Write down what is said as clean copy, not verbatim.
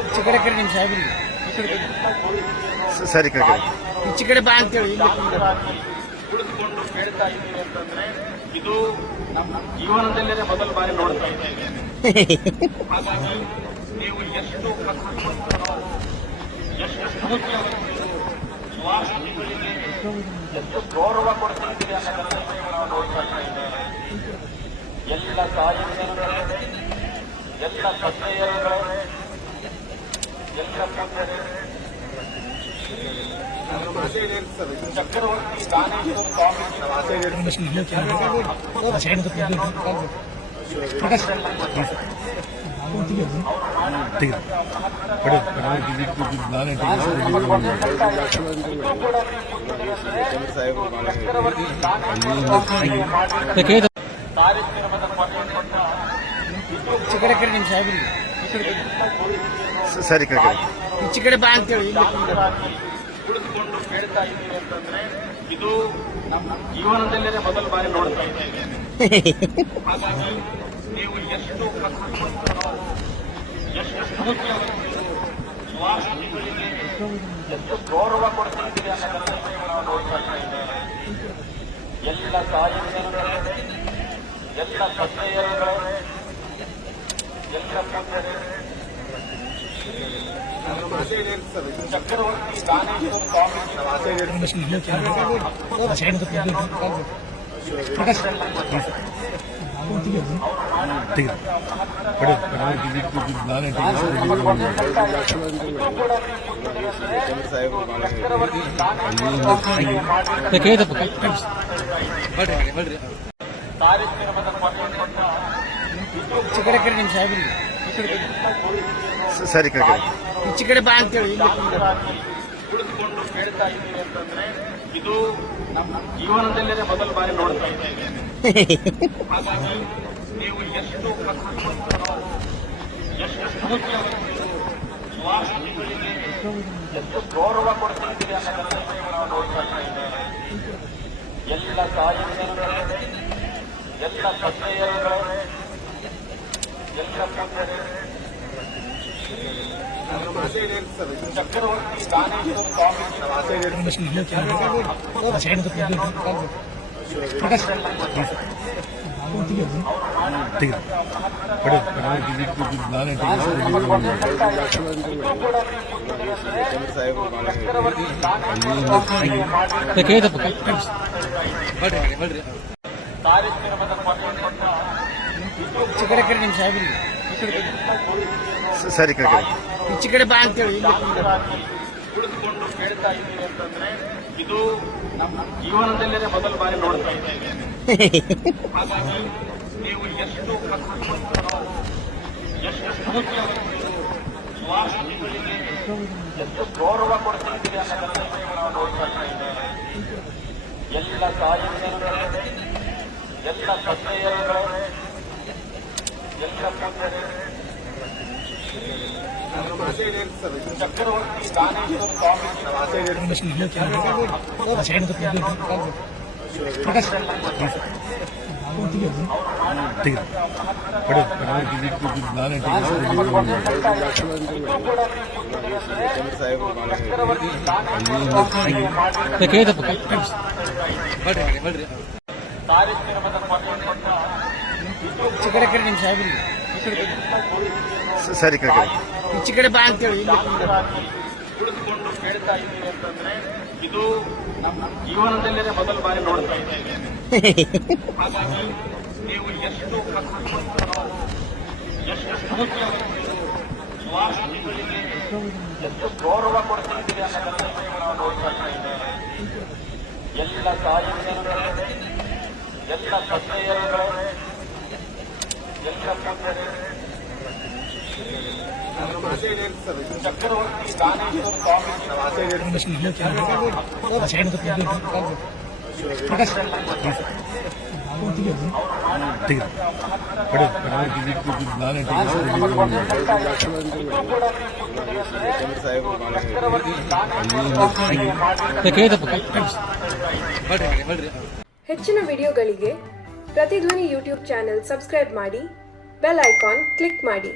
ಈಚೆ ಕಡೆ ಕರೆ ನಿಮ್ಮ ಸಾಹೇಬ್ರಿಗೆ ಸರಿ ಕಡೆ ಈಚೆ ಕಡೆ ಬಾ ಅಂತೇಳಿ ಕುಳಿತುಕೊಂಡು ಕೇಳ್ತಾ ಇದ್ದೀವಿ ಅಂತಂದ್ರೆ ಇದು ನಮ್ಮ ಜೀವನದಲ್ಲೇ ಮೊದಲ ಬಾರಿ ನೋಡ್ತಾ ಇದ್ದೇವೆ. ಹಾಗಾಗಿ ನೀವು ಎಷ್ಟು ಸ್ವಾಸ್ಥಿಗಳಿಗೆ ಎಷ್ಟು ಗೌರವ ಕೊಡ್ತಿದ್ದೀರಿ ಅನ್ನೋದನ್ನ ನಾವು ನೋಡ್ತಾ ಇದ್ದೇವೆ. ಎಲ್ಲ ತಾಯಿಯರು, ಎಲ್ಲ ತಂದೆಯರು, ಎಲ್ಲ ಪುತ್ರರು, ಚಕ್ರವರ್ತಿ ದಾನೇಶ್ವರ ಕಾರ್ಯಕ್ರಮದ ಈಚೆ ಕಡೆ ಕರೆ ನಿಮ್ಮ ಸಾಹೇಬ್ರಿಗೆ ಸರಿ ಕಡೆ ಈಚೆ ಕಡೆ ಬಾ ಅಂತೇಳಿ ಕುಳಿತುಕೊಂಡು ಕೇಳ್ತಾ ಇದ್ದೀವಿ ಅಂತಂದ್ರೆ ಇದು ನಮ್ಮ ಜೀವನದಲ್ಲೇ ಮೊದಲ ಬಾರಿ ನೋಡ್ತಾ ಇದ್ದೇವೆ. ಹಾಗಾಗಿ ನೀವು ಎಷ್ಟು ಸ್ವಾಸ್ಥಿಗಳಿಗೆ ಎಷ್ಟು ಗೌರವ ಕೊಡ್ತಿದ್ದೀರಿ ಅನ್ನೋದನ್ನ ನಾವು ನೋಡ್ತಾ ಇದ್ದೇವೆ. ಎಲ್ಲ ತಾಯಿಯರು, ಎಲ್ಲ ತಂದೆಯರು, ಎಲ್ಲ ಪುತ್ರರು, ಚಕ್ರವರ್ತಿ ದಾನೇಶ್ವರ ಕಾರ್ಯಕ್ರಮದ ಈಚೆ ಕಡೆ ಕರೆ ನಿಮ್ಮ ಸಾಹೇಬ್ರಿಗೆ ಸರಿ ಕಡೆ ಈಚೆ ಕಡೆ ಬಾ ಅಂತೇಳಿ ಕುಳಿತುಕೊಂಡು ಕೇಳ್ತಾ ಇದ್ದೀವಿ ಅಂತಂದ್ರೆ ಇದು ನಮ್ಮ ಜೀವನದಲ್ಲೇ ಮೊದಲ ಬಾರಿ ನೋಡ್ತಾ ಇದ್ದೇವೆ. ಹಾಗಾಗಿ ನೀವು ಎಷ್ಟು ಸ್ವಾಸ್ಥಿಗಳಿಗೆ ಎಷ್ಟು ಗೌರವ ಕೊಡ್ತಿದ್ದೀರಿ ಅನ್ನೋದನ್ನ ನಾವು ನೋಡ್ತಾ ಇದ್ದೇವೆ. ಎಲ್ಲ ತಾಯಿಯರು, ಎಲ್ಲ ತಂದೆಯರು, ಎಲ್ಲ ಪುತ್ರರು, ಚಕ್ರವರ್ತಿ ಕಾರ್ಯಕ್ರಮದ ಈಚೆ ಕಡೆ ಕರೆ ನಿಮ್ಮ ಸಾಹೇಬ್ರಿಗೆ ಸರಿ ಕಡೆ ಈಚೆ ಕಡೆ ಬಾ ಅಂತೇಳಿ ಕುಳಿತುಕೊಂಡು ಕೇಳ್ತಾ ಇದ್ದೀವಿ ಅಂತಂದ್ರೆ ಇದು ನಮ್ಮ ಜೀವನದಲ್ಲೇ ಮೊದಲ ಬಾರಿ ನೋಡ್ತಾ ಇದ್ದೇವೆ. ಹಾಗಾಗಿ ನೀವು ಎಷ್ಟು ಸ್ವಾಸ್ಥಿಗಳಿಗೆ ಎಷ್ಟು ಗೌರವ ಕೊಡ್ತಿದ್ದೀರಿ ಅನ್ನೋದನ್ನ ನಾವು ನೋಡ್ತಾ ಇದ್ದೇವೆ. ಎಲ್ಲ ತಾಯಿಯರು, ಎಲ್ಲ ತಂದೆಯರು, ಎಲ್ಲ ಪುತ್ರರು, ಚಕ್ರವರ್ತಿ ಕಾರ್ಯಕ್ರಮದ ಈಚೆ ಕಡೆ ಕರೆ ನಿಮ್ಮ ಸಾಹೇಬ್ರಿಗೆ ಸರಿ ಕಡೆ ಈಚೆ ಕಡೆ ಬಾ ಅಂತೇಳಿ ಕುಳಿತುಕೊಂಡು ಕೇಳ್ತಾ ಇದ್ದೀವಿ ಅಂತಂದ್ರೆ ಇದು ನಮ್ಮ ಜೀವನದಲ್ಲೇ ಮೊದಲ ಬಾರಿ ನೋಡ್ತಾ ಇದ್ದೇವೆ. ಹಾಗಾಗಿ ನೀವು ಎಷ್ಟು ಸ್ವಾಸ್ಥಿಗಳಿಗೆ ಎಷ್ಟು ಗೌರವ ಕೊಡ್ತಿದ್ದೀರಿ ಅನ್ನೋದನ್ನ ನಾವು ನೋಡ್ತಾ ಇದ್ದೇವೆ. ಎಲ್ಲ ತಾಯಿಯರು, ಎಲ್ಲ ತಂದೆಯರು, ಎಲ್ಲ ಪುತ್ರರು, ಚಕ್ರವರ್ತಿ ಹೆಚ್ಚಿನ ವಿಡಿಯೋಗಳಿಗೆ ಪ್ರತಿಧ್ವನಿ ಯೂಟ್ಯೂಬ್ ಚಾನೆಲ್ ಸಬ್ಸ್ಕ್ರೈಬ್ ಮಾಡಿ ಬೆಲ್ ಐಕಾನ್ ಕ್ಲಿಕ್ ಮಾಡಿ.